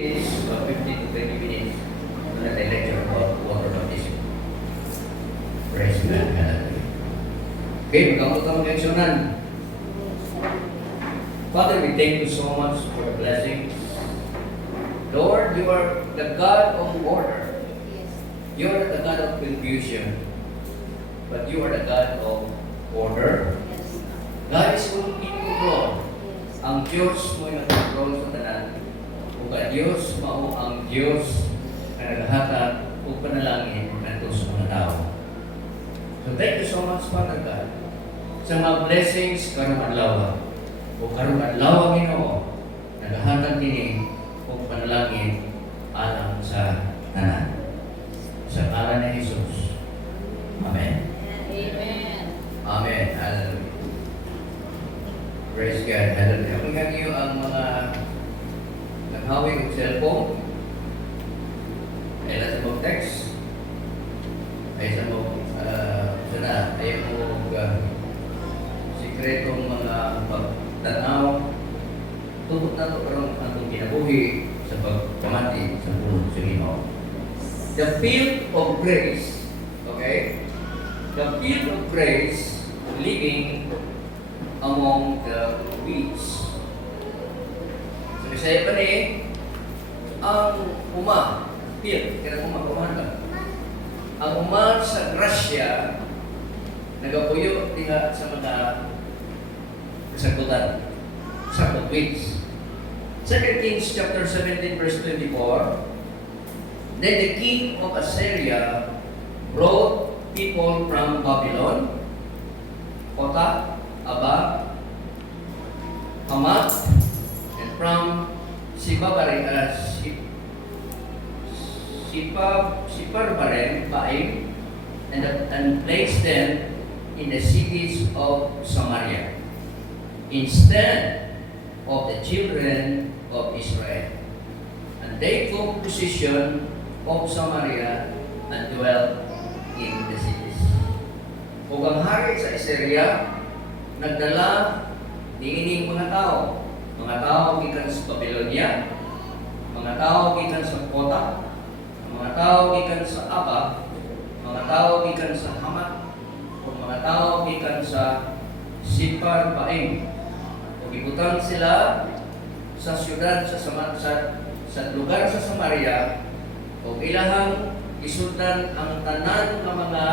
Is 15 to 20 minutes to let I lecture about water baptism. Praise God. Hallelujah. Okay, magkamot ang leksyonan. Father, we thank you so much for the blessings. Lord, you are the God of order. You are the God of confusion. But you are the God of order. God is in control. Ang Diyos mo ay nag-control sa tanan. Kung ka Diyos, mao ang Diyos na naghahatag o panalangin nato sa mga tao. So thank you so much, Father God, sa mga blessings karong adlaw o karong adlaw Ginoo naghahatag kini og panalangin alang sa tanan. Sa ngalan ni Jesus. Amen. Amen. Amen. Hallelujah. Praise God. Hallelujah. Kung niyo ang mga naghawig ng cellphone, ay nasa mong text, ay sa mong sana, ay mong sikretong mga pagtanaw, tubot na ito karong atong kinabuhi sa pagkamati sa puno sa Ginoo. The field of grace, okay? The field of grace, living among the weeds. So, Bisaya pa ni, ang field, kaya umahan ang sa grasya, nagapuyo diha sa mga kasagutan, sa weeds. 2 Kings chapter 17 verse 24, Then the king of Assyria brought people from Babylon, Kota, Aba, Hamath, and from Siparbarim, Baim, and placed them in the cities of Samaria, instead of the children of Israel. And they took possession of Samaria and dwelt in the cities. Ug ang hari sa Assyria nagdala niining mga tao gikan sa Babylonia, mga tao gikan sa Kota, mga tao gikan sa Aba, mga tao gikan sa Hamath, o mga tao gikan sa Siparbaim. Ug ibutang sila sa syudad sa lugar sa Samaria, o ilahang isundan ang tanan ng mga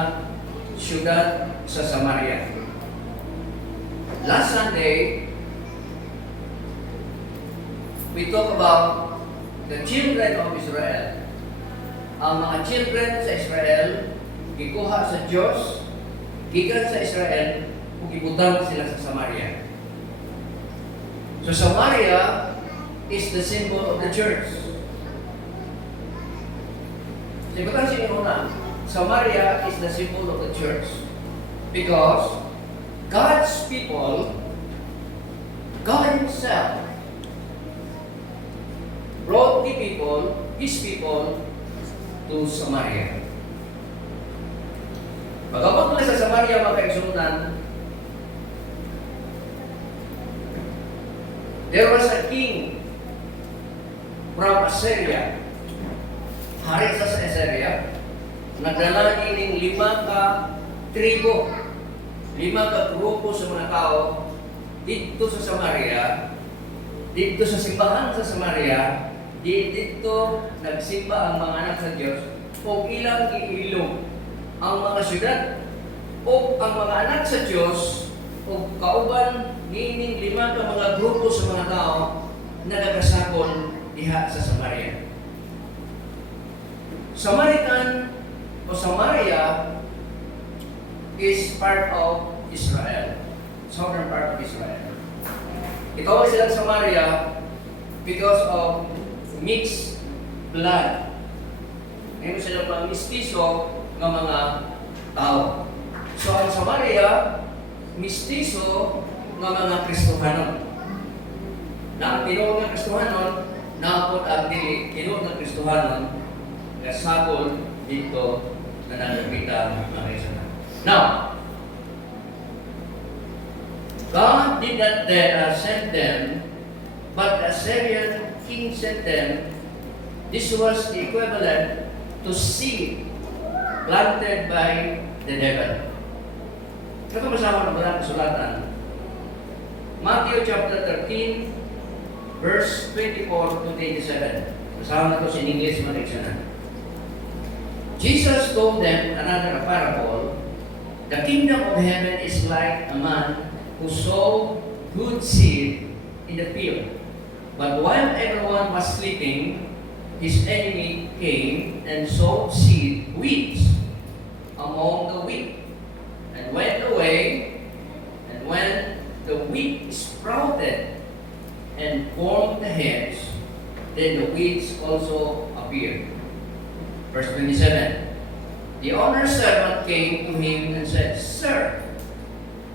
syudad sa Samaria. Last Sunday, we talk about the children of Israel. Ang mga children sa Israel, gikuha sa Diyos, gikan sa Israel, ug gibutang sila sa Samaria. So Samaria is the symbol of the church. Sibutang sinuna, Samaria is the symbol of the church because God's people, God Himself, brought the people, His people, to Samaria. Pagkabot mula sa Samaria, mga kaigsunan, there was a king from Assyria. Hari sa Assyria, nagdala nining 5 ka tribo, 5 ka grupo sa mga tao dito sa Samaria, dito sa simbahan sa Samaria, dito nagsimba ang mga anak sa Diyos, o ilang iilong ang mga syudad, o ang mga anak sa Diyos, o kauban nining 5 ka mga grupo sa mga tao na nagasakon diha sa Samaria. Samaritan o Samaria is part of Israel, southern part of Israel. Itawag silang Samaria because of mixed blood. Ngayon silang mga mistiso ng mga tao. So ang Samaria, mistiso ng mga Kristohanon. Na ang tinuod ng Kristohanon, naapot ang tinuod ng Kristohanon, kasabol dito na nagpita ng Israel. Now, God did not send them, but the Assyrian king sent them This was the equivalent to seed planted by the devil. Ito masama na ba kasulatan? Matthew chapter 13, verse 24 to 27. Masama na ito sa English mga leksyonan. Jesus told them another parable. The kingdom of heaven is like a man who sowed good seed in the field. But while everyone was sleeping, his enemy came and sowed weeds among the wheat, and went away. And when the wheat sprouted and formed the heads, then the weeds also appeared. Verse 27. The owner's servant came to him and said, Sir,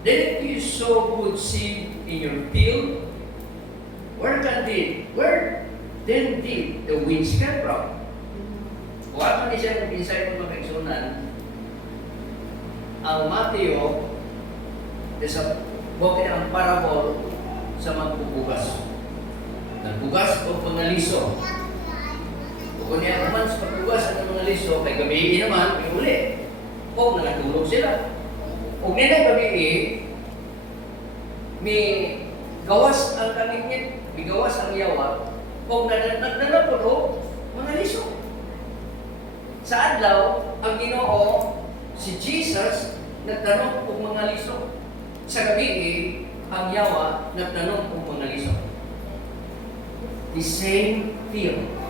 didn't you sow good seed in your field? Where then did the weeds come from? Kung ano ni siya mag-insight ng mga kaigsunan, ang Mateo, sa bukid ang parable sa magpupugas. Nagpugas o pangaliso. Kung niya naman sa pagpugas ang mga liso, kay gabi naman, may uli. O nakatulog sila. Kung nila gabi, may gawas ang kalingit, may gawas ang yawa, o nagdalapulo, mga liso. Sa adlaw, ang Ginoo, si Jesus, nagtanong kung mga liso. Sa gabi, ang yawa, nagtanong kung mga liso. The same field.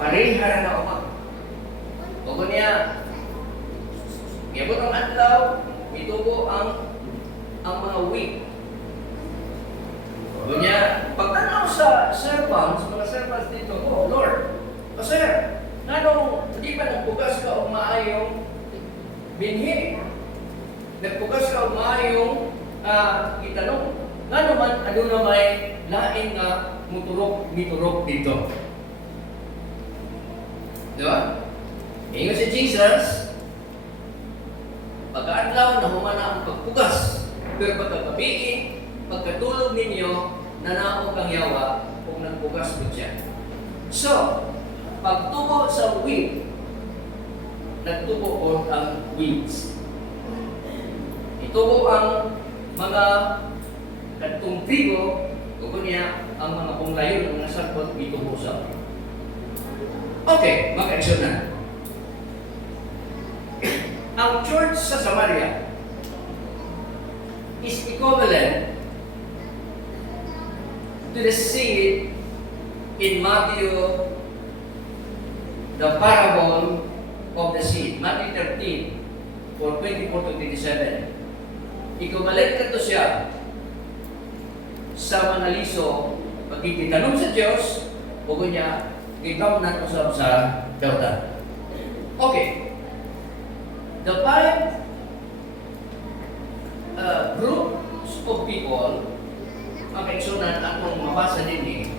Pareha na umak. O niya, ngayabot ang adlaw, itubo ang mga wheat. O niya, pagtanaw sa servants, mga servants dito, oh Lord, o sir, hindi pa nagpugas ka o maayong binhi? Nagpugas ka o maayong itanong? Nga naman, ano na may lain nga miturok dito. Diba? Ingon si Jesus, pagka-adlaw na humana ang pagpugas, pero pagkagabi, pagkatulog ninyo, nanaog ang yawa kung nagpugas mo siya. So, pagtubo sa wheat, nagtubo ang weeds. Itubo ang mga kantong trigo, kung niya ang mga punglayo ng mga sagbot, itubo sa wheat. Okay, mag-aksyon na. Ang church sa Samaria is equivalent to the seed in Matthew, the parable of the seed, Matthew 13, for 24 to 27. Equivalent ka to siya sa mga liso, pagkikitanong sa Diyos, huwag niya, ikaw na usap sa dautan. Okay. The 5 groups of people, ang kaigsunan akong mabasa din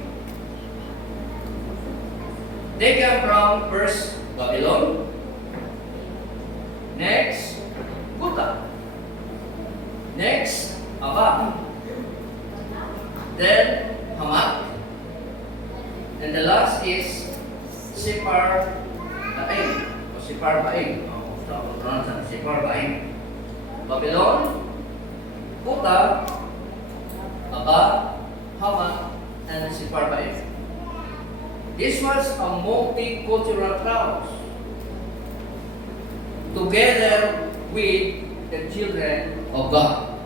they come from first Babylon, next Kuta, next Aba, then Hamat, and the last is Sipar Baim, o Sipar Baim. Sipar Baim. Babylon, Kuta, Aba, Hamat, and Sipar Baim. This was a multicultural crowd together with the children of God.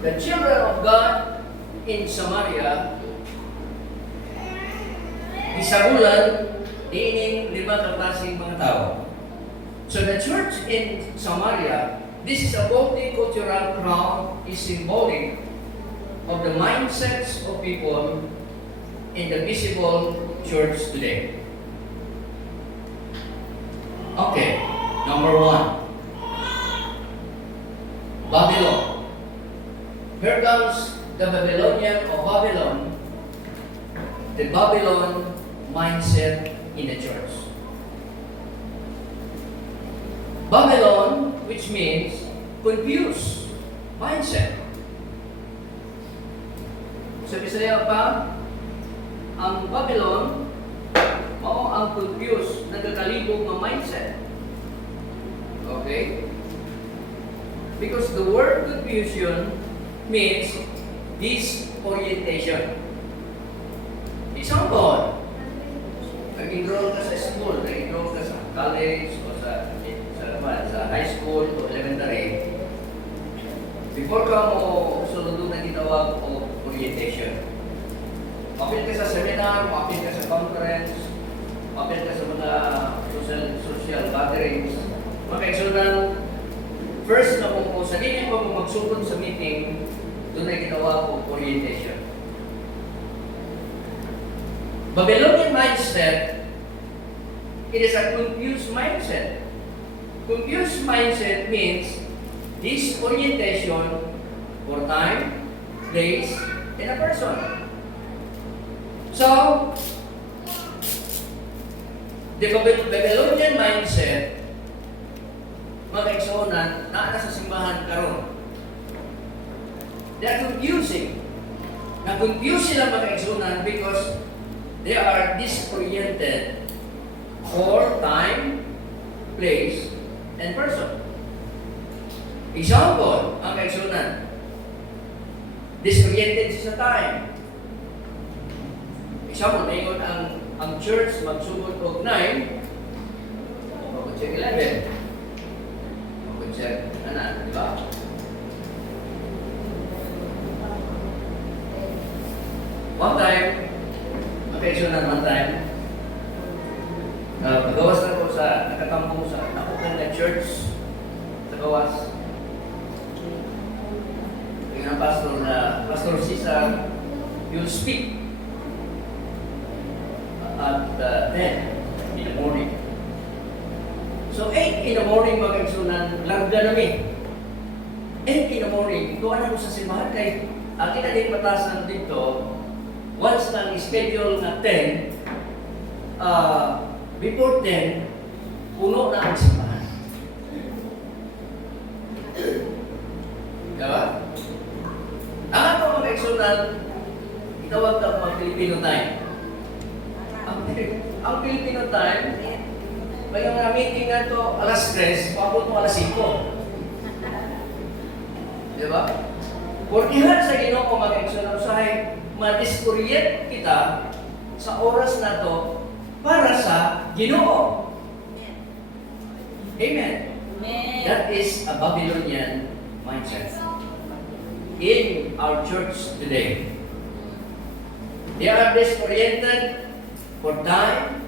The children of God in Samaria, isagulan dining 5 kaklaseng mga tao. So the church in Samaria, this is a multicultural crowd, is symbolic of the mindsets of people in the visible church today. Okay, number 1. Babylon. Here comes the Babylonian or Babylon, the Babylon mindset in the church. Babylon, which means confused mindset. Sa Bisaya pa, ang Babylon, mao ang confused, nagkakalibog ng mindset. Okay? Because the word confusion means disorientation. Example, nag-enroll ka sa school, nag-enroll ka sa college, o sa high school o elementary. Before ka mo sulod na gitawag o orientation. Mapil ka sa seminar, mapil ka sa conference, mapil ka sa mga social gatherings. Makaigsunan, first na mo sa dili pa mo magsugod sa meeting, doon ay gitawag o orientation. Babylonian mindset, it is a confused mindset. Confused mindset means disorientation for time, place, and a person. So, the Babylonian mindset, mga kaigsunan, naa sa simbahan karon. They are confusing. Na-confuse sila mga kaigsunan because they are disoriented for time, place, and person. Example, ang kaigsunan, disoriented sa time. Example, ngayon ang church magsugod og 9, mag-check 11. Mag-check, di ba? One time, magkaigsunan one time, pagawas na ko sa nakatambong sa nakukan na church sa gawas. Yung pastor na, Pastor Cesar, you'll speak at 10 in the morning. So 8 in the morning magkaigsunan, larga namin. 8 in the morning, ikuha na ko sa simbahan kay akin na din patasan dito. Once na schedule na 10, before 10, puno na ang simbahan. Diba? Ang ato mga kaigsunan, itawag ka mga Filipino time. Ang Filipino time, may nga meeting nga to alas 3, pabot mo alas 5. Diba? Portihan sa Ginoo mga kaigsunan, usahay, ma-disorient kita sa oras na to para sa Ginoo. Amen. Amen. That is a Babylonian mindset in our church today. They are disoriented for time,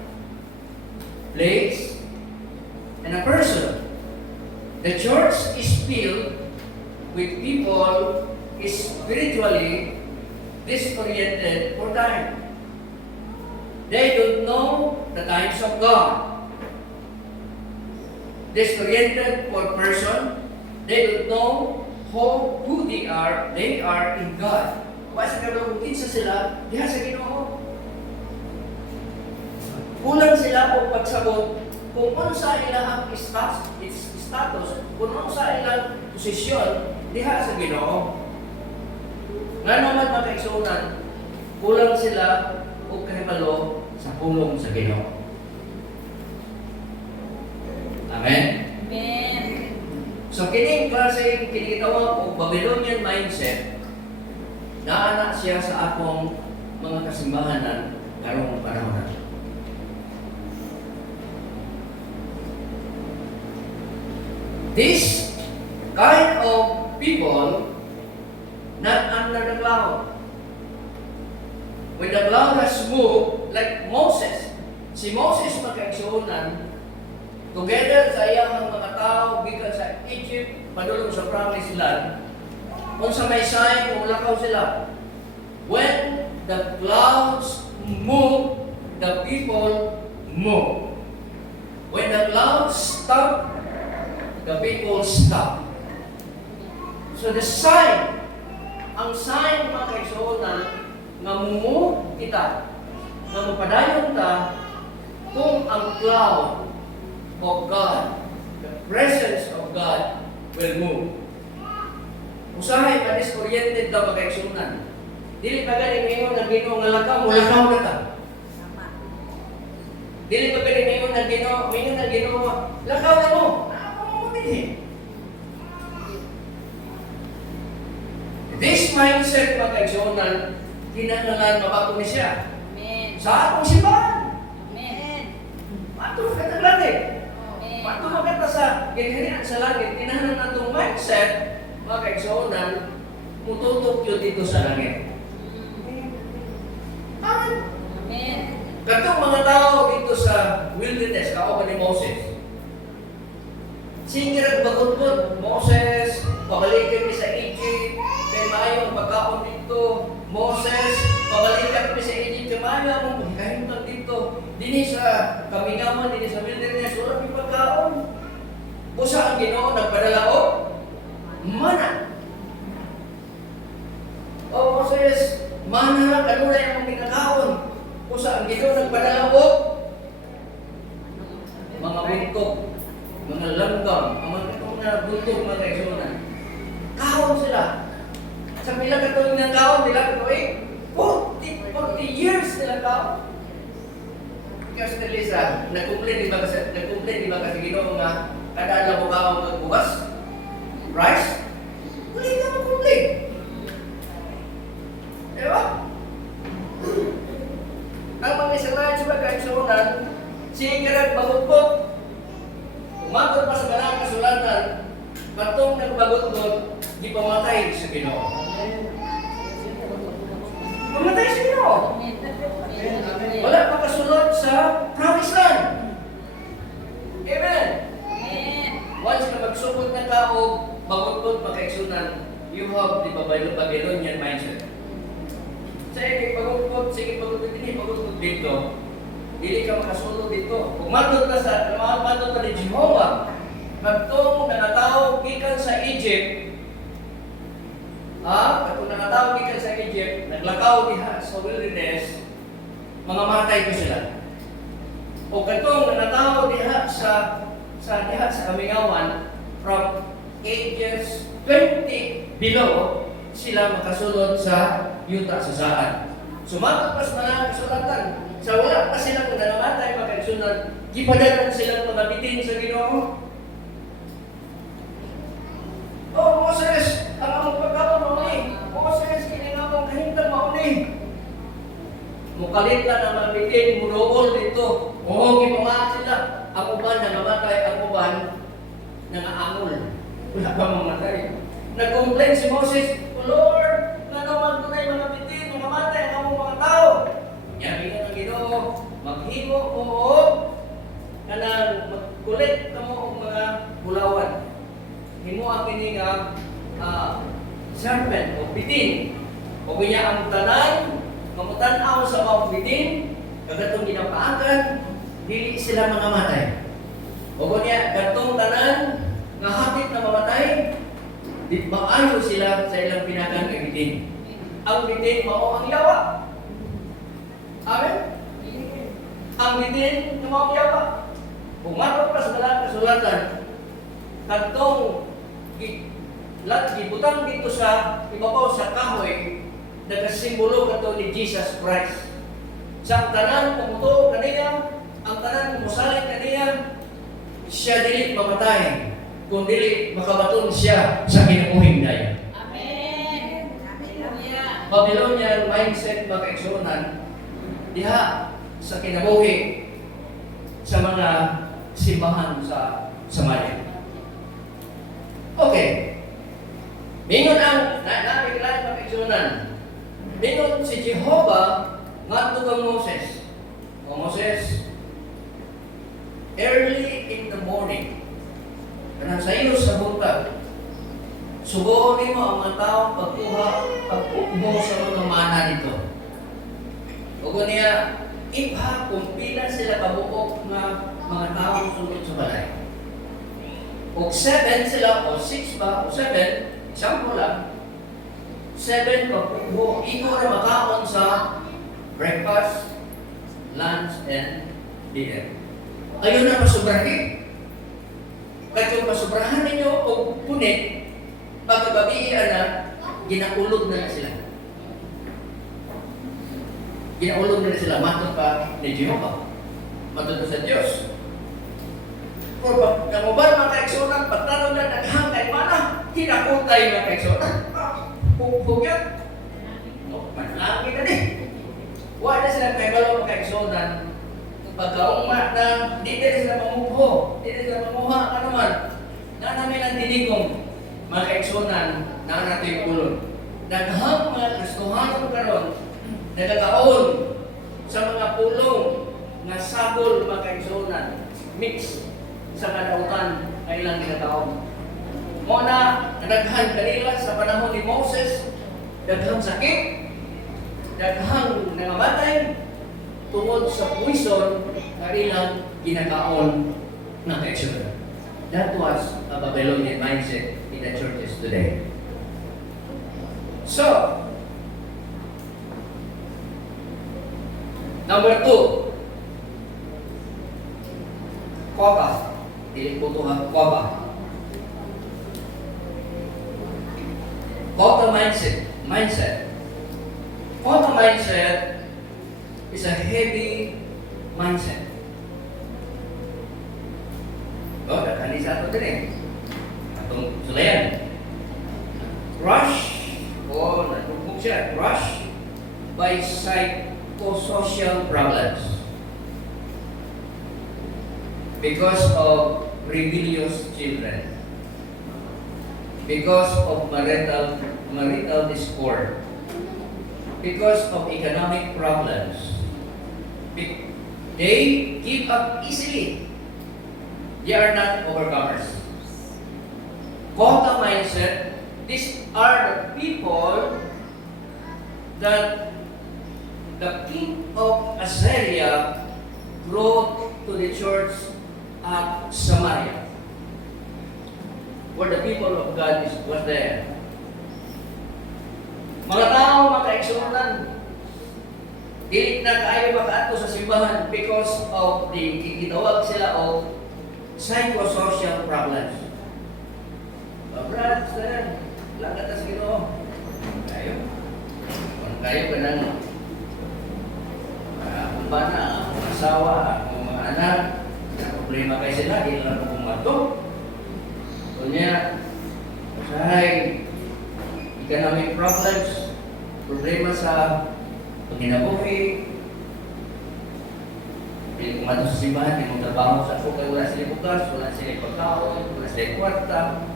place, and a person. The church is filled with people spiritually disoriented for time. They don't know the times of God. Disoriented for person, they don't know who they are in God. Wasa ka kung kinsa sila, diha sa Ginoo. Kulang sila o pagsabot kung ano sa ilang status, kung ano sa ilang posisyon, diha sa Ginoo. Nga naman mga kaigsunan, kulang sila o kahibalo sa pulong sa Ginoo. Amen? Amen. So kining klase kinitawag og Babylonian mindset, naana siya sa akong mga kasimbahanan karong panahon. This kind of people not under the cloud. When the cloud has moved, like Moses, si Moses magkaigsunan, together sa iyang mga tao, gikan sa Egypt, padulong sa promised land, kung sa may sign, kung lakaw sila. When the clouds move, the people move. When the clouds stop, the people stop. So the sign, ang sign mga kaigsunan, nga move kita, nga mapadayon ta, kung ang cloud of God, the presence of God will move. Usahay ka disoriented ka mga kaigsunan. Dili pa galing ngayon na Ginoo nga lakaw, mulakaw na ta. mingon ng Ginoo, lakaw na mo. Ako mo mabili. This mindset, mga kaigsunan, kinahanglan mabago ni siya. Amen. Sa atong simbahan. Amen. Mato ka sa langit. Amen. Mato ka sa ginhirian sa langit. Kinahanglan natong mindset, mga kaigsunan, mututok yun dito sa langit. Amen. Amen. Katong mga tao dito sa wilderness, kauban ni Moses. Singirat bagod-bod, Moses, pabalikan ni sa Egypt, kay maayo ang pagkaon dito. Moses, pabalikan kami sa Egypt, kay maayo ang pagkahimutan dito. Dini sa kamingaman, dini sa wilderness, wala may pagkaon. Busa ang Ginoo nagpadala o mana. O Moses, mana lang, kanunay ang ginakaon. Busa ang Ginoo nagpadala o mga bungkok, mga langgam, ang mga bungkok, mga kaigsunan. Kahon sila. Sa pila katulong ng kahon, nila katuig, 40 years nila kahon. Kaya sa Lisa, nag-complain di ba kasi Ginoo nga kada adlaw mo kahon magbukas? Rice? Wala ka mag-complain. Diba? Ang mga Israel sa kaigsunan, singirat bagod-bod. Umagot pa sa ganang kasulatan, katong nagbagot-bod, di pamatay sa Ginoo. Pamatay sa Ginoo. Wala pa kasulot sa promised land. Amen. Once na magsukot na tao, bagot-bod makaigsunan, you have the Babylonian mindset. Sige, bagot-bod dito. Dili ka makasulod dito. Kung matod ka ni Jehovah, katong nanataw gikan sa Egypt, katong nanataw gikan sa Egypt, naglakaw diha sa wilderness, mga matay ko sila. O katong nanataw diha sa kamingawan, from ages 20 below, sila makasulod sa yuta sa saan. Sumatot pa sa mga kasulatan. Sa wala pa silang nangamatay, makaigsunan, gipadalan silang mga bitin sa Ginoo. Oh, Moses, ang among pagkaon mauni. Moses, kinangawang kahintang mauni. Mukalit lang ang mga bitin, murool dito. Oo, gipamaan sila. Ang uban nangamatay, ang uban nangaangol. Wala pa mamatay. Nag-complain si Moses, "Oh Lord, nga naman tunay mga bitin, nangamatay ang among mga tao." Yabi nga ng Ginoo, maghimo mo kanang magkulit kamo og mga bulawan. Himo ang kini nga serpent o bitin. O kunya ang tanan, mamutan-aw sa mga bitin, kagatong ginapaagan, dili sila mamamatay. O kunya katong tanan nga hapit na mamatay, di maayo sila sa ilang pinagan kay bitin. Ang bitin mao ang yawa. Amen? Ang bitin ng mga yawa. Umarap ka sa dalang kasulatan, katong gibutang dito sa ibabaw sa kahoy, nagasimbolo kato ni Jesus Christ. Sa tanan pumuto kaniya, ang tanan musalig kaniya, siya dili mamatay, kung dili makabaton siya sa kinabuhing dayon. Amen. Babylonian mindset mga kaigsunan, diha sa kinabuhi sa mga simbahan sa Samaria. Okay. Mingon ang nabigilan mga kaigsunan. Mingon si Jehovah ngadto kang Moses. O Moses, early in the morning, kanang sayo sa buntag, sugoon mo ang mga taong pag-ukmo sa mga mana nito. O niya, ipa kung pila sila kabuok na mga taong sunod sa balay. O 7 sila, o 6 ba, o 7, example lang, 7 pag-ukmo, ito na makaon sa breakfast, lunch, and dinner. Ayun na masubrahin. Kahit yung masubrahan ninyo o punit, pagkababihan na, ginaulog na sila. Ginaulog na sila, matod pa ni Jehovah. Matod sa Diyos. Pero pag namuban mga kaigsunan, pagtanong na naghang kay mana, hinakutay mga kaigsunan. Huwag yan. Manlangin na din. Wala na sila kaibalo mga kaigsunan. Pagkauma na, di na sila mamuho, di na sila mamuha, ano man. Na namin ang tinigong mga kaigsunan na nato yung ulon. Naghang mga Kristohanon karon, nagkakaon sa mga pulong na sabol mga kaigsunan, mix sa kadautan na ilang ginataon. Muna, naghan kanila sa panahon ni Moses, daghang sakit, daghang nangamatay, tungod sa puison na ilang ginataon ng kaigsunan. That was a Babylonian mindset in the churches today. So, number 2, kota. Dili po ito ang kota. Kota mindset. Kota mindset is a heavy mindset. Oh, dakhan ni sa ato din eh. Atong sulayan. Rush, natupok siya. Rush by psychosocial problems. Because of rebellious children. Because of marital discord. Because of economic problems. They give up easily. They are not overcomers. Kota mindset, these are the people that the king of Assyria brought to the church at Samaria, where the people of God was there. Mga tao, mga kaigsunan, dili na kayo makaato sa simbahan because of the gitawag sila of psychosocial problems. Brad, sir, lagat na sa Ginoo. Kayo. Kung kayo ka ng kumbana, asawa, mga anak, na problema kayo sila, hindi lang pumato. Kunya, say, economic problems, problema sa panginabuhi, hindi kumato sa simbahan, hindi mong trabaho sa ako, kaya wala sila bukas, wala sila pagkaon, wala sila kwarta.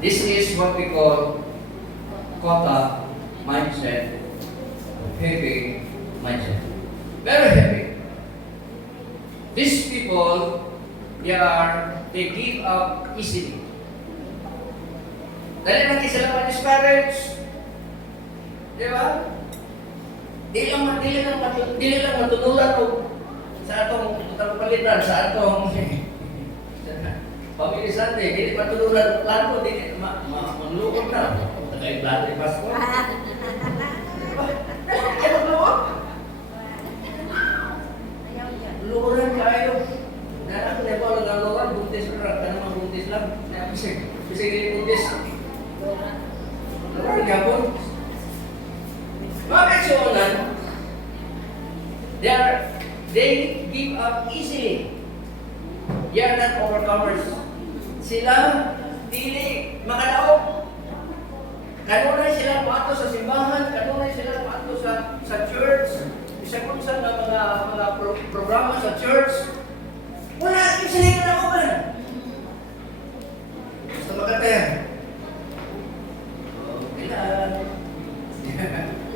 This is what we call kota mindset, heavy mindset. Very heavy. These people, they give up easily. Dahil naman sila ma-discourage. Di ba? Dili lang matutulan o sa atong palitan, sa atong Pamilya Sunday, dili matutulan plato, dili mangluot na. Tagay plato ni Pasko. Di ba? Ay, magluot. Luran kayo. Nanak na po ang luran, buntis rin. Kaya naman buntis lang. Bisig din buntis. Luran gabon. Mga kaisunan, they give up easily. They are not overcomers. Sila, dili, makalaog. Kanunay sila maato sa simbahan, kanunay sila maato sa church. Isa kung sa mga programa sa church, wala yung sila kalaogan. Gusto makatayan. Kailan?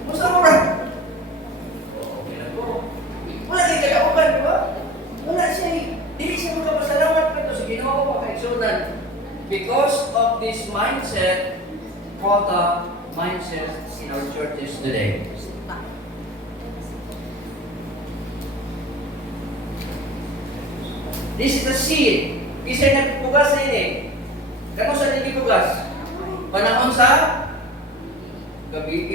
Gusto mo ba? Kailan po? Wala kayo kalaogan, di ba? Wala siya. Dili siya magpapasalamat pa ito sa Ginoo mga kaigsunan. Because of this mindset, kota mindset in our churches today. This is the seed. Isa nagpugas na ini. Kano sa nagpugas? Panahon sa gabi.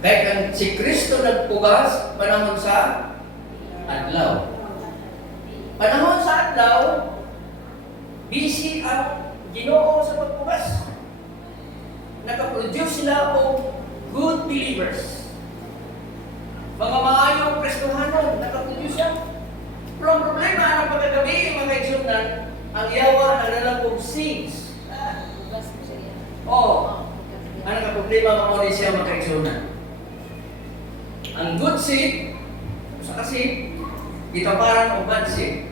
Kaya si Kristo nagpugas, panahon sa adlaw. Panahon sa adlaw, busy ang Ginoo sa pagpugas. Nakaproduce sila o good believers. Mga maayong Kristohanon, nakaproduce siya. Pero ang problema ang pagkagabi, mga kaigsunan, ang yawa ang nalagong seeds. Bukas ko siya. Oh, ano ka problema mga oras siya mga kaigsunan? Ang good seed, sa kasi, itaparan o bad seed.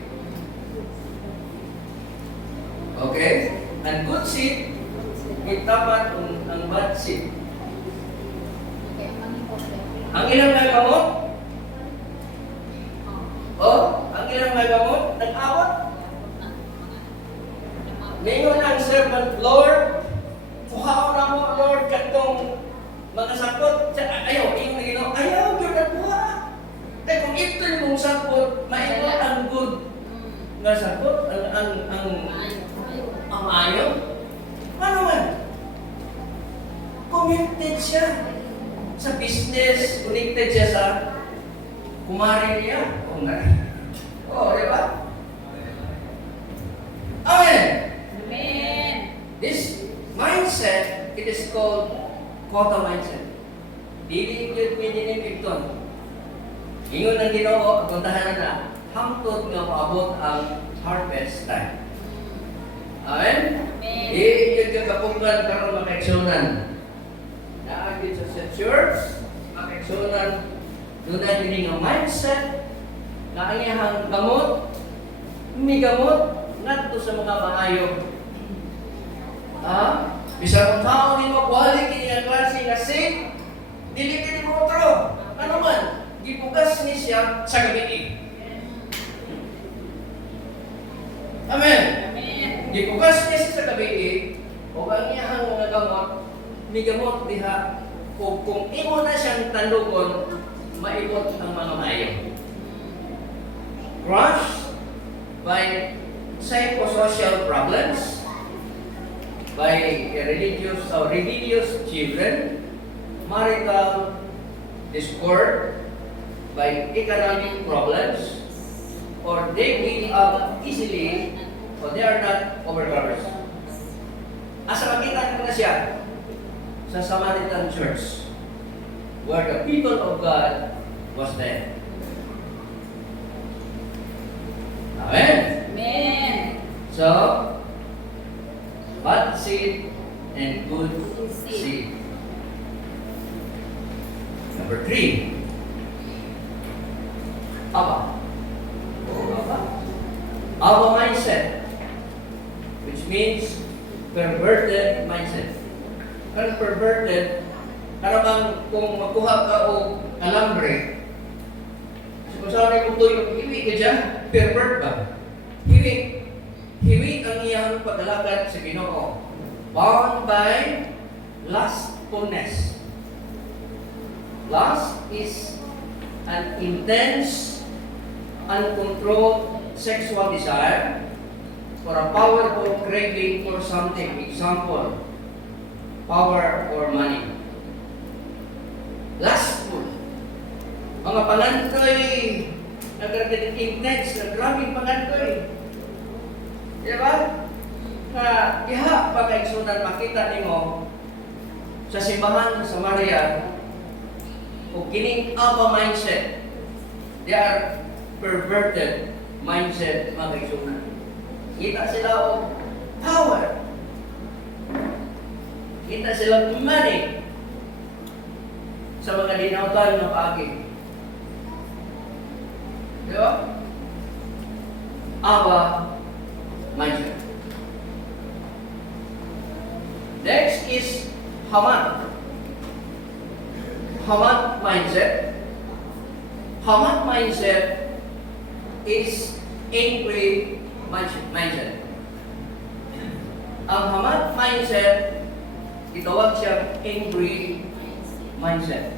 Okay? Ang good seed, itapat ang bad seed. Okay, manipot siya. Ang ilang nagamot, ang ilang nagamot, nag-awat. Ngayon ang servant, Lord, kuhaon na mo, Lord, katong mga sakot. Ayaw, yung nagino, ayaw, yun na buha. Kaya kung ito yung mong sakot, maikot ang good nga sakot, ang ayaw. Ano man? Connected siya sa business, connected siya sa kumarin niya. Oo, di ba? Amen! Amen. This mindset, it is called Kota mindset. Dili yun pininim ito. Ingon ang Ginoo, ang puntahan na hangtod nga maabot ang harvest time. Amen? Amen. Dili yun kakapungan karon makaigsunan. Naagid sa church, makaigsunan, doon na din ang mindset na ang iyang gamot, migamot, ngadto sa mga maayo. Bisag ang tao ni makuhalik kini nga klase nga seed, dili kini mo otro. Ano man, gibugas ni siya sa gabi. Amen. Amen. Gibugas niya siya sa gabi, o ang iyang mga gamot, migamot diha, o kung imo na siyang tandugon, maibot ang mga maayo. Crushed by psychosocial problems, by rebellious children, marital discord, by economic problems, or they give up easily, or they are not overcomers. Asa makita ko na siya sa Samaritan Church, where the people of God was there. Amen. Amen. So, bad seed and good seed. Number 3. Aba. Aba mindset, which means perverted mindset. Ang perverted, karabang kung magkuha ka o alambre, kung saan ay tuyo, hiwi ka dyan, pervert ba? Hiwi. Hiwi ang iyang paglalakad sa Ginoo. Bound by lustfulness. Lust is an intense, uncontrolled sexual desire or a powerful craving for something. Example, power or money. Lustful. Mga pangantoy, intense, grabing pangantoy. Di ba? Na iha pagkaigsunan makita nimo sa simbahan sa Maria o kining aba mindset. They are perverted mindset mga kaigsunan. Kita sila o power. Kita sila money sa mga dinautan ng pagi. Di ba? Aba mindset. Next is Hamat. Hamat mindset. Hamat mindset is angry mindset. Ang Hamat mindset, itawag siya angry mindset.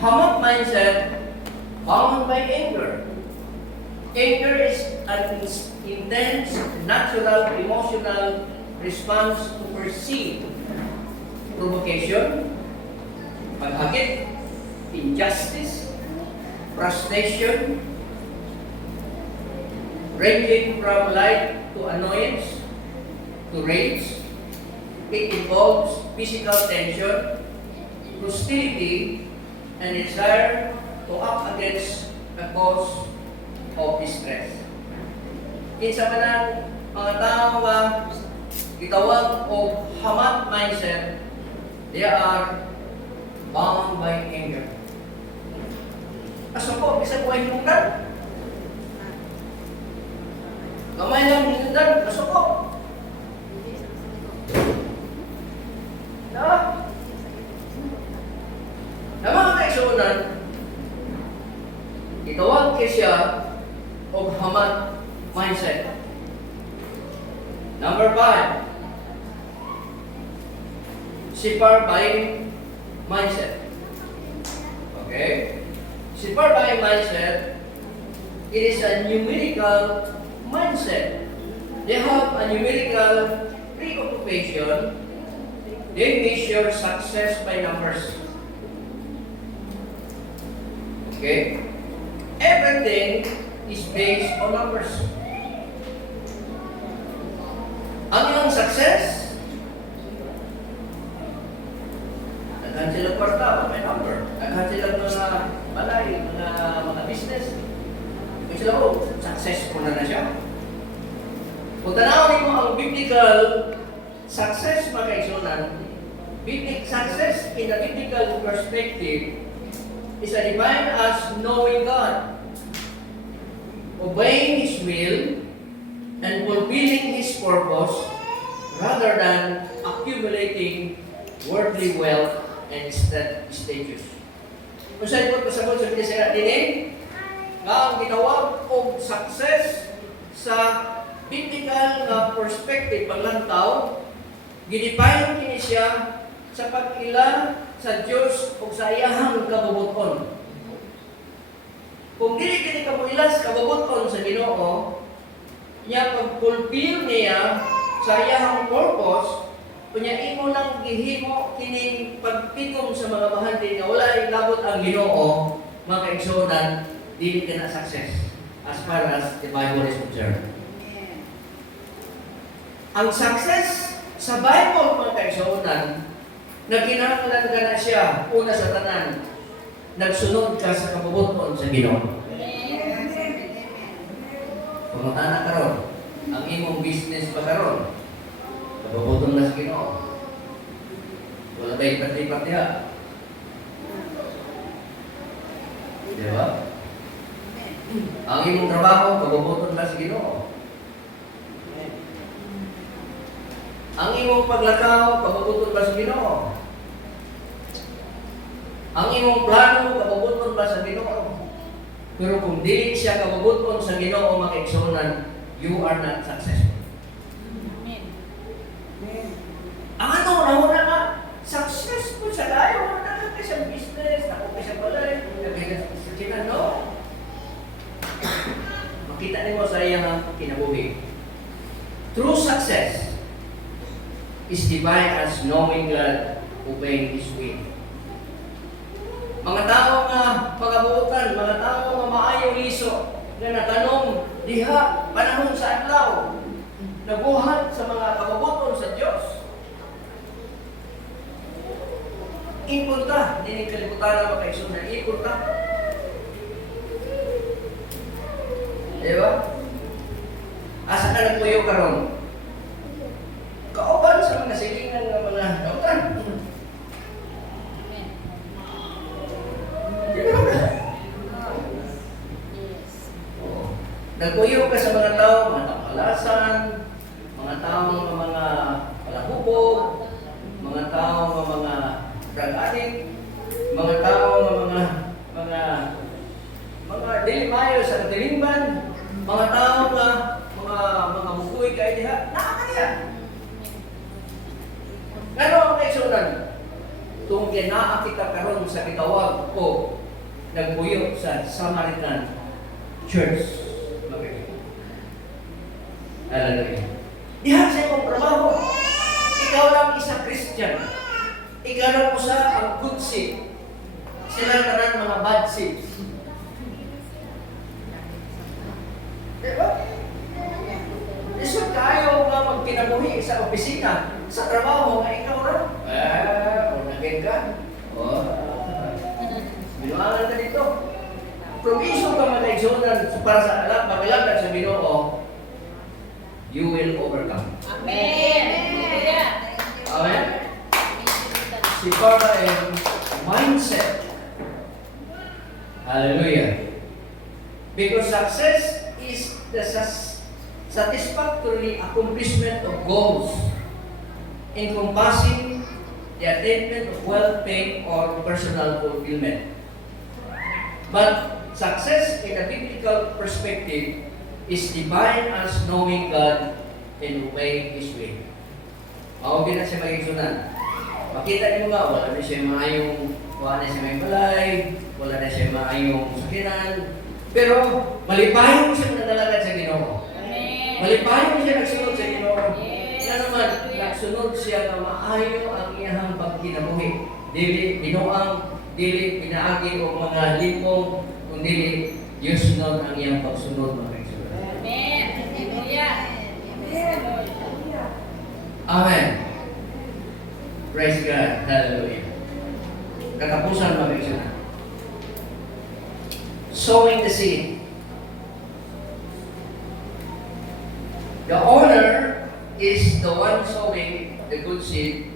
Hamat mindset, bound by anger. Anger is an intense, natural, emotional response to perceived provocation, paghagit, injustice, frustration, ranging from light to annoyance to rage. It involves physical tension, hostility, and desire to act against na cause of distress. Kinsa man ang mga tao nga gitawag og hamat mindset, they are bound by anger. Aso po, bisa ko ay hinungdan. Gamay lang hinungdan, aso po. Na mga kaigsuunan, itawag kay siya og hamat mindset. Number 5, sipar buying mindset. Okay? Sipar buying mindset, it is a numerical mindset. They have a numerical preoccupation. They measure success by numbers. Okay? Everything is based on numbers. Ang iyong success, naghan silang kwarta, may number. Naghan silang mga balay, mga business. Kung sila, successful na siya. Kung tanawin mo ang biblical success, mga kaigsunan, biblical success in a biblical perspective is defined as knowing God, obeying His will, and fulfilling His purpose rather than accumulating worldly wealth and status. Kung saan po pasabot sa Biblia din, nga ang gitawag og success sa biblical nga perspective paglantaw, gidefine kini siya sa pag-ila sa Dios ug sa iyahang kabubuton. Kung dili kini kabuilas kabubuton sa Ginoo, niya pag-fulfill niya sa iyahang purpose, kunya imo nang gihimo kining pagtikom sa mga bahandi nga wala ilabot ang Ginoo, mga kaigsuonan, dili ka na success as far as the Bible is concerned. Ang success sa Bible, mga kaigsuonan, na kinahanglan ka na siya, una sa tanan, nagsunod ka sa kabubuton sa Ginoo. Pumunta na karon, ang imong business pa karon, kabubuton na sa Ginoo. Wala tayong pati-patiha. Di ba? Ang imong trabaho, kabubuton na sa Ginoo. Ang imong paglakaw, kabubuton ba sa Ginoo? Ang imong plano, kabubuton ba sa Ginoo? Pero kung dili siya kabubuton sa Ginoo, mga kaigsuonan, you are not successful. Ang ano, nahuna nga, successful siya tayo, nakaka siyang business, nakaka siyang balay, nakaka sa China, no? Makita niyo sa iyang kinabuhi. True success is defined as knowing God, obeying His will. Mga tao nga pagabuutan, mga tao nga maayo liso, nga natanong diha panahon sa adlaw, nabuhat sa mga kababuton sa Dios. Ipunta, dining kalibutan na makaigsunan, ipunta. Diba? Asa ka nagpuyo karon? Kauban sa mga silingan ng mga dautan. Nagpuyo ka sa mga tao, mga kapalasan, mga tao ng mga palahubog, mga tao ng mga drug addict, mga tao ng mga dilimayo sa katilimban, mga tao na mga bukoy kay diha, nakakaya. Pero ang kaigsunan, kung kinaa kita karon sa kitawag o nagpuyo sa Samaritan Church. Hallelujah. Diha sa imong trabaho, ikaw lang isa Christian. Ikaw lang usa ang good seed. Sila tanan mga bad seeds. Diba? Isod kayo nga magkinabuhi sa opisina, sa trabaho nga ikaw ra. Kung naging ka, binuangan ka dito. provision ka man kaigsunan para sa pag-alagad sa Ginoo, you will overcome. Amen. Hallelujah. Amen? Si para ay mindset. Hallelujah. Because success is the satisfactory accomplishment of goals encompassing the attainment of well-being or personal fulfillment. But success in a biblical perspective is defined as knowing God and obeying His way. Maugin na siya magigsunan. Makita niyo nga, wala na siya maayong, wala na siya may balay, wala na siya maayong sakinan. Pero malipayon mo siya nagdalagad sa Ginoo. Amen. Malipayon mo siya nagsunod sa Ginoo. Yes. Kaya naman, nagsunod siya na maayo ang iyahang pagkinabuhi. Dili, binuang, dili, pinaagi o mga limpong, kung dili, Diyos nun ang iyang pagsunod mga kaisunod. Amen. Hallelujah. Praise the Lord. Amen. Praise God. Hallelujah. Katapusan mga kaisunod. Sowing the seed. The owner is the one sowing the good seed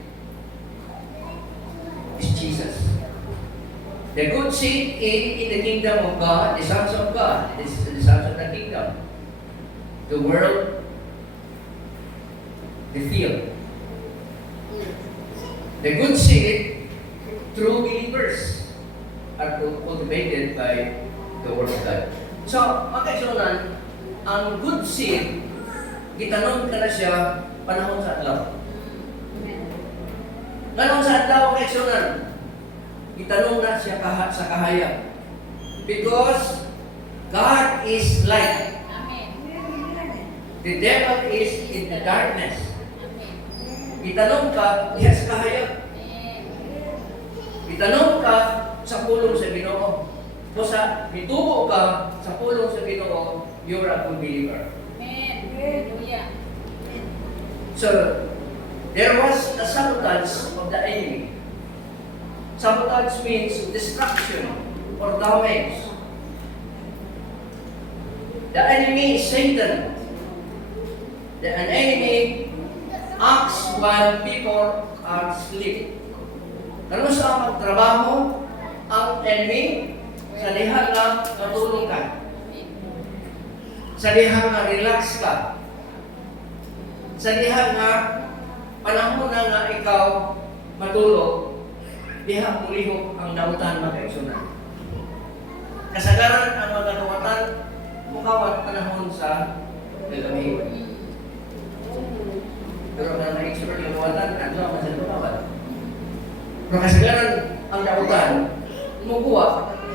is Jesus. The good seed in the kingdom of God, the sons of God, is the sons of the kingdom. The world, the field. The good seed, true believers, are cultivated by the Word of God. So, makaisunod, ang good seed, gitanong ka na siya panahon sa adlaw. Ganun sa adlaw, makaisunod, gitanong na siya sa kahayag. Because God is light. Amen. The devil is in the darkness. Amen. Gitanong ka diha sa kahayag. Amen. Gitanong ka sa pulong sa Ginoo. O sa mitubo ka sa pulong sa Ginoo, you're a good believer. Amen. Hallelujah. So, there was a sabotage of the enemy. Sabotage means destruction or damage. The enemy is Satan. An enemy acts while people are asleep. Ano sa magtrabaho ang enemy? Sa diha na matulog ka. Sa diha na relax ka. Sa diha na panahon na nga ikaw matulog, diha mulihok ang nautan magkaigsunan. Kasagaran ang mga kawatan mukawat panahon sa gagamit. Pero na naigsunan yung kawatan, ano ang masal mukawat. Pero kasagaran ang nautan mukuha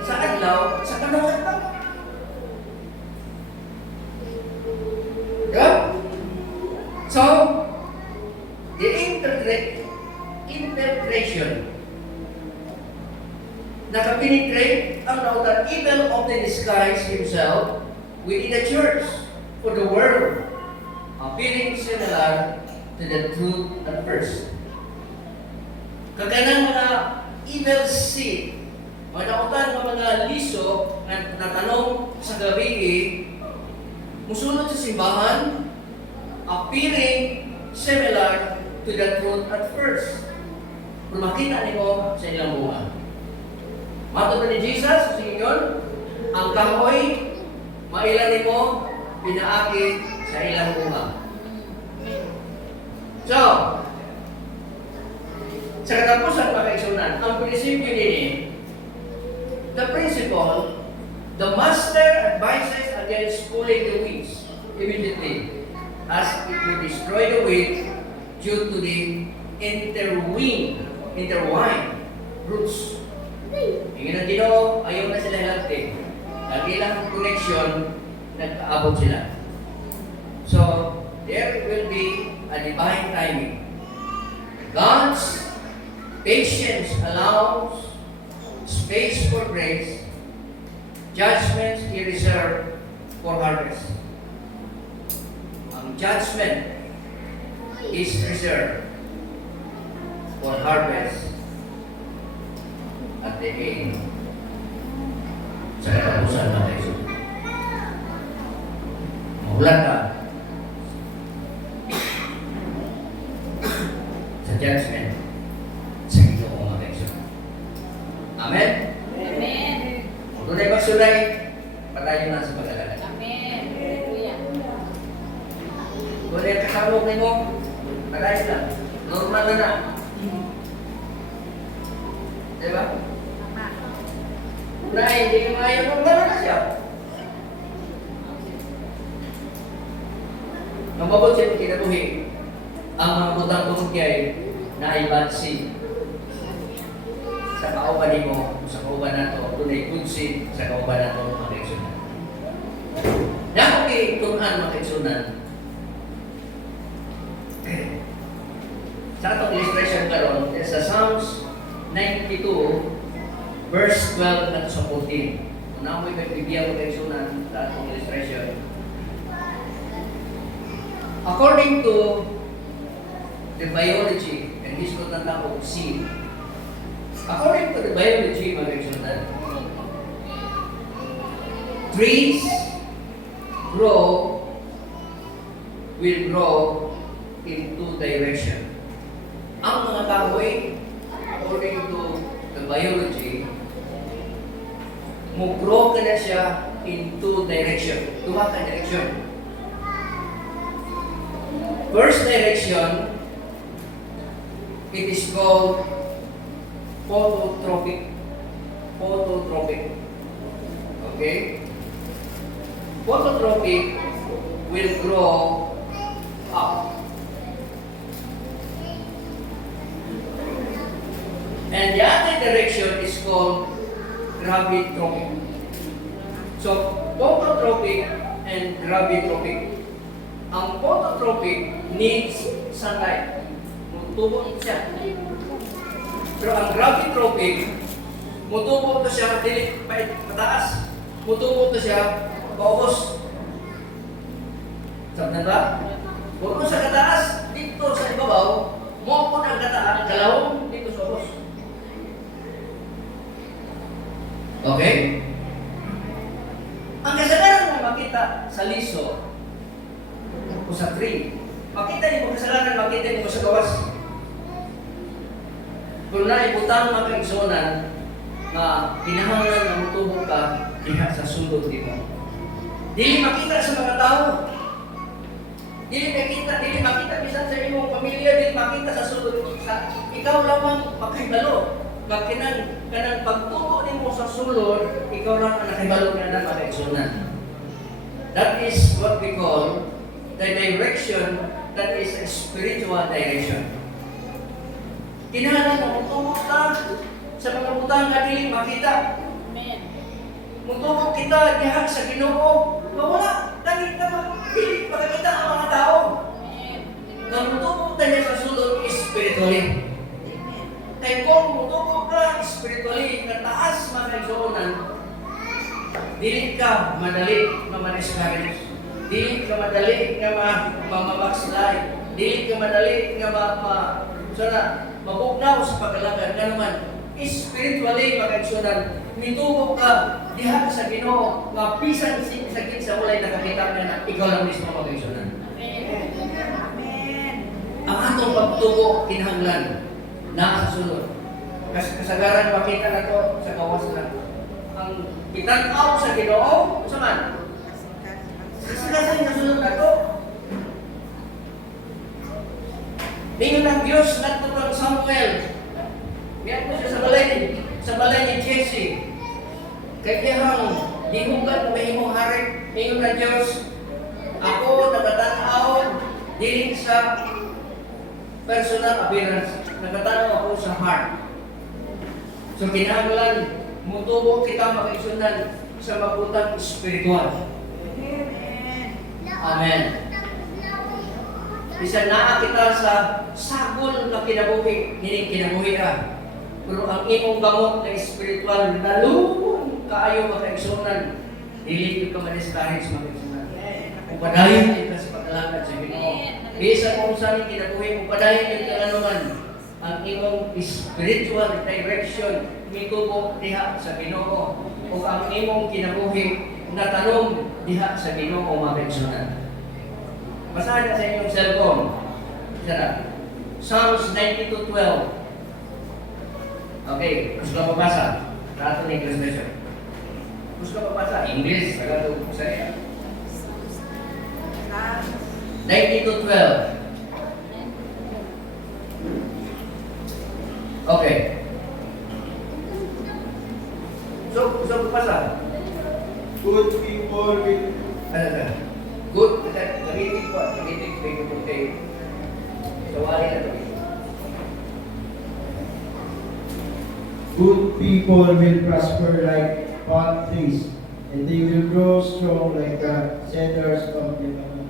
sa adlaw sa panahon. Yeah? So, the interpretation nakapenetrate ang nautan even of the disguise himself within the church for the world, appearing similar to the truth at first. Kaganan mga evil seed, mga nautan ng mga liso na natanong sa gabi, musunod sa simbahan, appearing similar to the truth at first. Kung makita niyo sa ilang bunga. Matod ni Jesus, sa inyon, ang kahoy, mailan mo, pinaakit sa ilang bunga. So, sa katapusan mga kaigsunan, ang prinsipyo nini, the principle, the master advises against pulling the weeds immediately, as it will destroy the wheat due to the intertwined roots. Ingin ang Ginoo, ayaw na sila hilagti. Lagi lang connection, nag-aabot sila. So, there will be a divine timing. God's patience allows space for grace, judgments He reserved for harvest. Ang judgment is reserved for harvest at the end sa katapusan mga kaigsoon. Mahulat ka sa judgment sa Ginoo mga kaigsoon. Amen? Amen. Kung tunay magsulay, patayon na sa pag-alala. Amen. Hallelujah. Kung yung kasawag mo, patayon na. Normal na. Diba? Na hindi ka maayon, normal na siya. Mababot siya ng kinabuhi. Ang mga butang bumugay na ibansi sa kauban mo, sa kauban na ito, tunay kutsi sa kauban na ito, mga kaigsunan. Nakaki tunan, mga kaigsunan. Sa atong illustration karon sa Psalms 92, verse 12 na sa 14. Kung namoy pagbibigyan mga kaigsunan sa atong illustration. According to the biology, and this ko natapos seed. According to the biology, mga kaigsunan, trees will grow in two directions. Ang mga kahoy, according to the biology, mag-grow ka na siya in two directions. Duha ka direction. First direction, it is called phototropic. Phototropic. Okay? Phototropic will grow up. And the other direction is called gravitropic. So, phototropic and gravitropic. Ang phototropic needs sunlight. Mutubok siya. Pero ang gravitropic, mutubok to siya dili mataas. Mutubok to siya paubos. Sabi na ba? Kung sa kataas, dito sa ibabaw, mo po ang kataas, galawang dito sa ubos. Okay? Ang kasalanan na makita sa liso o sa tree, makita niyo kasalanan, makita niyo sa gawas. Kung naibutang mga kaigsunan na kinahanglan na mutubok ka diha sa sulod dito. Dili makita sa mga tao. Dili makita bisan sa imong pamilya, dili makita sa sulod sa ikaw lamang makahibalo. Kanang pagtuo nimo sa sulod, ikaw lang ang nakahibalo na mga kaigsunan. That is what we call the direction that is a spiritual direction. Kinahanglan na mutubok ka sa mga butang na dili makita. Amen. Mutubok kita diha sa Ginoo. Wala dili makita ang mga tao. Amen. Nga mutubok tayo sa sulod spiritually. Kaya kung mutubok ka spiritually na taas mga kaigsunan, dili ka madali na ma-discourage. Dili ka madali nga ma-backslide. Dili ka madali nga mabugnaw sa pagkalagad. Nga naman, spiritually mga kaigsunan, mitubok ka diha sa Ginoo nga bisan sakit sa walay nakakita nga na ikaw lang mismo mga kaigsunan. Amen. Ang atong pagtubo kinahanglan na sa sulod. Kasagaran makita na to sa gawas na. Ang itanaw sa Ginoo, sa man? Kasagaran na sulod na to. Tingin ng Diyos na ito kang Samuel. Yan po siya sa balay ni Jesse. Kaya hang dihugan may imong hari, tingin ng Diyos. Ako natatanaw dili sa personal appearance. Natatanaw ako sa heart. So kinahanglan mutubo kita makaigsunan sa mabutang espiritual. Amen. Bisan naa kita sa sagol na kinabuhi, hindi kinabuhi ka. Pero ang imong gamot na espiritual, nalubong kaayo makaigsunan, dili ka ma-discourage makaigsunan. Kung padayon ka sa paglalakad sa Ginoo. Bisan kung saan kinabuhi, kung padayon ka anuman, ang imong spiritual direction mitubok diha sa Ginoo o ang imong kinabuhi natanong diha sa Ginoo mabigsunan. Basahin na sa inyong cellphone. Sana. Psalms 92:12. Okay, gusto ka mabasa? Rato ng English version. Gusto ka mabasa? English, Tagalog, saya. 92:12. Okay. So, gusto ko basa? Good people will Ano ka? Good, nagitig po. Nagitig ko yung okay. Sawali na ito. good people will prosper like palm trees, and they will grow strong like the cedars of Lebanon.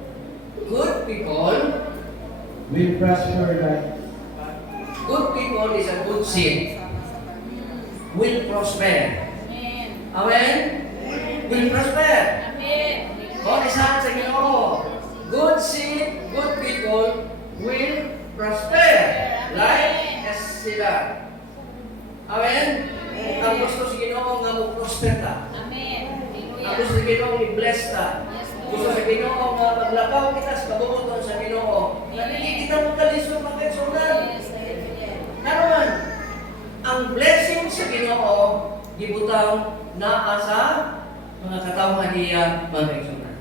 Good people Will prosper like is a good seed. Will prosper. Amen. Amen? Will prosper. Amen. Kung isahan sa Ginoo, good seed, good people will prosper. Like as sila. Amen? Ang gusto sa Ginoo nga mo-prosper ta. Amen. Ang gusto sa Ginoo i-bless ta. Gusto sa Ginoo nga maglakaw kita sa kabubuton sa Ginoo. Nalili kita magkalisod magkatsunan. Naman, ang blessing sa Ginoo gibutang naa sa mga katawhan niya magkatsunan.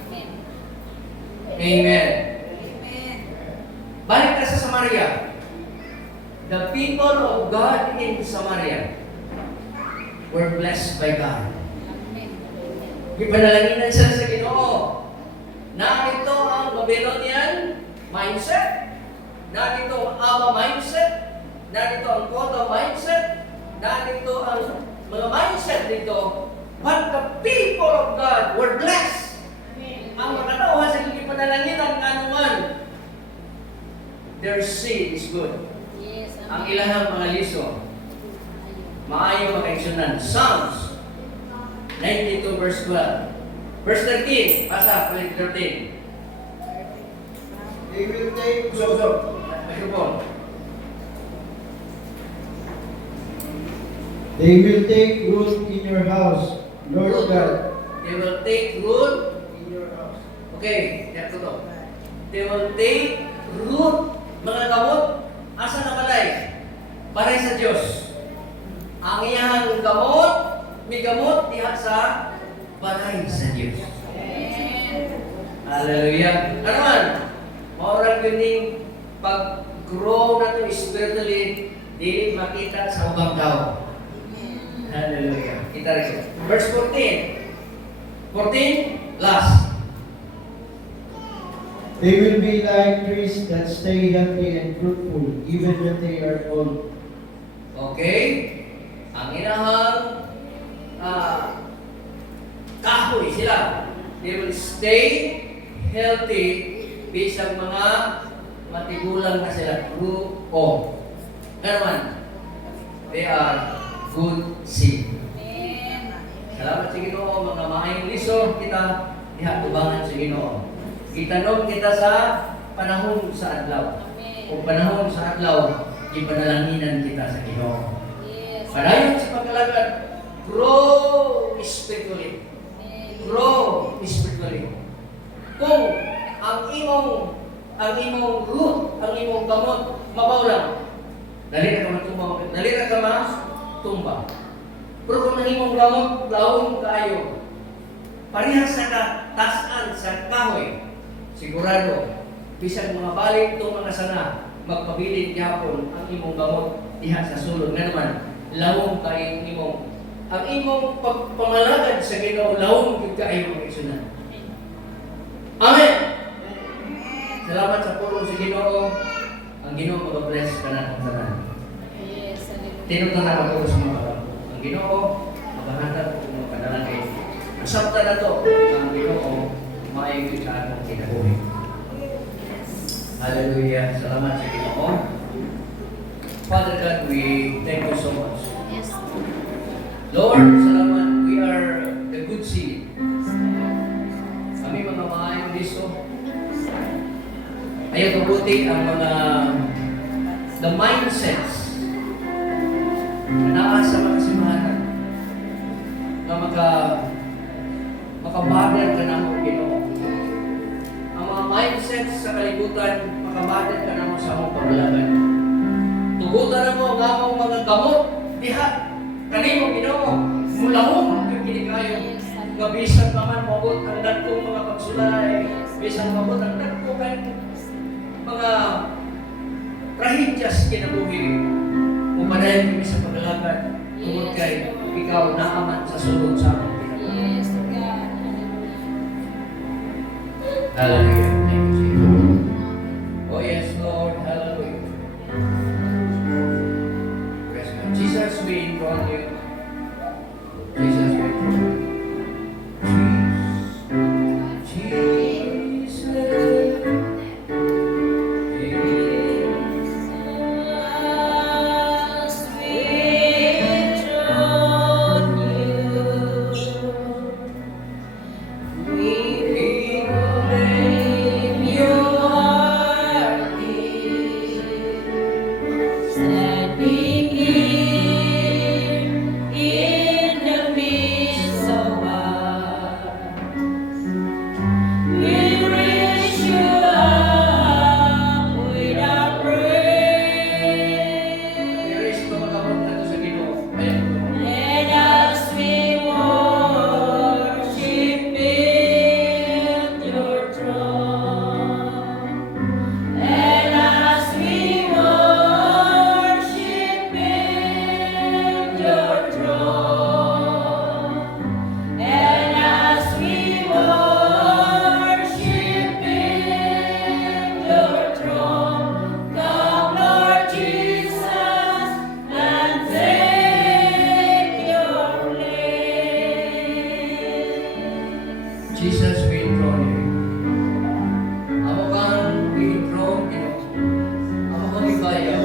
Amen. Amen. Amen. Balik ka sa Samaria. The people of God in Samaria were blessed by God. Amen. Ipanalanginan sila sa Ginoo. Narito ang Babylonian mindset. Narito ang Aba mindset. Narito ang Koto mindset. Narito ang mga mindset dito. But the people of God were blessed. Ang makatauhan sa ipanalanginan kanuman. Their seed is good. Yes. Ang ilahang mga liso, maayo makaigsunan. Psalms 92 verse 12. Verse 13, basa, verse 13. they will take Microphone. they will take root in your house, Lord God. They will take root. In your house. Okay, yan ko to. They will take root. Mga gamot, asa na balay? Paray sa Diyos. Ang iyang gamot, may gamot diha sa balay sa Diyos. Amen. Hallelujah. Ano man? Maurang yun pag-grow na to spiritually, di makita sa ubang tao. Hallelujah. Kita rin siya. Verse 14. 14, last. They will be like trees that stay healthy and fruitful, even when they are old. Okay? Ang inahang kahoy sila. They will stay healthy bisang mga matigulang na sila. Grupo. Ano man? They are good seed. Amen. Salamat sa Ginoo, mga maayong liso kita ihatubangan sa Ginoo. Itanong kita sa panahon sa adlaw. Amen. O panahon sa adlaw, ipanalanginan kita sa Ginoo. Yes. Padayon sa pagkalagad, grow spiritually. Amen. Grow spiritually. Kung ang imong root, ang imong gamot, mabaw lang. Dali na ka matumba. Dali na ka matumba. Pero kung ang imong gamot, laon kayo. Parehas sa katasan sa kahoy. Sigurado, bisag mga balik itong mga sana, magpabilin gihapon ang imong gamot diha sa sulod. Nga naman, lawong kayo imong. Ang imong pagpamalagad sa Ginoo, lawong yung kayo mga isunan. Amen! Salamat sa pulong sa Ginoo. Ang Ginoo mag-bless ka na ng tanan. Yes. Hallelujah. Tinutang na ako sa mga alam. Ang Ginoo, maghanap ko mga panalangin. Nasabta na to, ang Ginoo, maayong ka ng kinabuhi. Hallelujah. Salamat sa Ginoo. Father God, we thank you so much. Yes. Lord, salamat. We are the good seed. Kami mga maayong liso. Ayaw kabuti ang mga the mindsets na naa sa mga simbahan na makabader ka na mo Ginoo. Ang mga mindsets sa kalibutan, makabader ka na mo sa among paglaban. Tugutan na mo ang among mga gamot, diha, kanimo Ginoo, mulahong yung kinikayo. Nga bisan naman mabot ang dagkong mga pagsulay, bisan mabot ang dagkong mga trahidyas kinabuhi. Umadayon kami sa paglalaban, tungod kay ikaw naaman sa sulod sa among kinabuhi. Yes, God. Hallelujah. Thank you, Jesus. Oh yes, Lord. Hallelujah. Praise God. Jesus, we enthrone you. Jesus, we enthrone you. Jesus, we enthrone you. Amo kang i-enthrone, Ginoo. Amo kang ibayaw.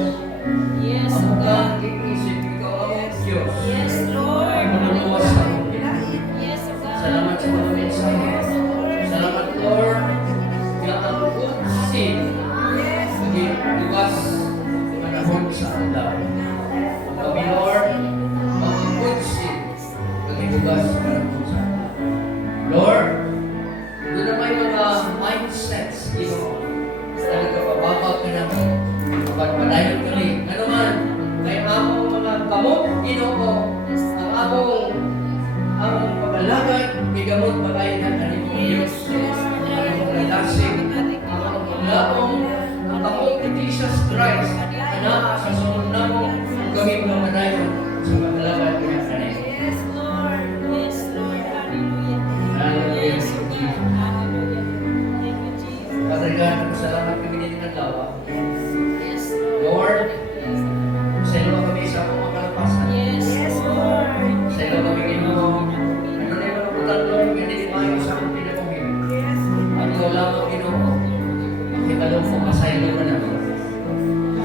Yes, Amo God. kang iisip, ikaw ang Diyos. Yes, Lord. Maluwas sa among Ginoo. Yes, God. Salamat sa mga mensahe. Salamat, Lord, nga ang good seed maging bukas panahon sa adlaw. Kami, Lord, ang good seed maging bukas panahon sa adlaw. Lord, doon na may mga mindsets, Ginoo, na nagkapababa ka na mo, mapagpadayon kami. Ano man, may among mga kamot, Ginoo, ang among pagalagan, may gamot pa kayo na kanimo Diyos. Ang mga lasing, ang among paglaong, ang kamot ni Jesus Christ, na sa sunod na mo, gawin mo madayon sa pagalagan niya kanimo. Yes, Lord. Yes, Lord. Hallelujah. Hallelujah. Yes, God. Hallelujah. Thank you, Jesus. Father God, salamat kami din ng lawa. Yes, Lord. Lord, sa iyo kami sa mga kalapasan. Yes, Lord. Sa iyo kami Ginoo. Ano na yung mabutan, Lord, hindi mayo sa aming pinabuhin. At ikaw lamang Ginoo. Makitalong mo, masaylo ka na Lord.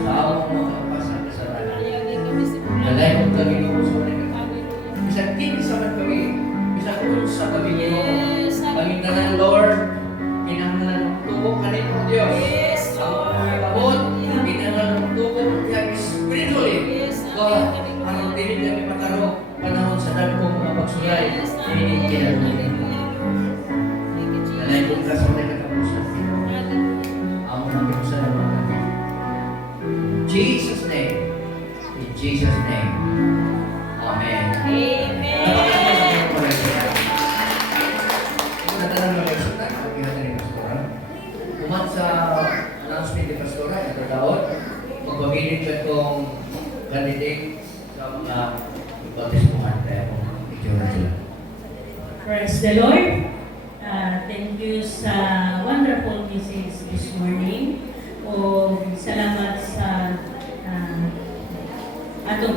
Sa among mga kalapasan, kasalanan. Ayagin kami sa bulan. Lalay mo kami Ginoo sa mga Hallelujah. Bisang tinsa man kami, bisang unsa kami Ginoo. Yes, Pangintanan, Lord, kinahanglan ng tubok kanino Diyos. Yes, Ang Lord. mga kabot, kinahanglan ng tubok kaya spiritually. Yes, God, ang dinig kami mataro, panahon sa dagkong mga pagsulay, Yes, dinig kinahanglan. Thank you, Jesus. Lalay kong kasunay na kapusan. Hallelujah. Ang mga salamat. Jesus' name. In Jesus' name. Amen. Umat sa announcement ni Pastora, ito taon, magpabilin ko itong candidate sa mga bautismuhan. Kaya kung itsura sila. Praise the Lord. Thank you sa wonderful message this morning. O salamat sa atong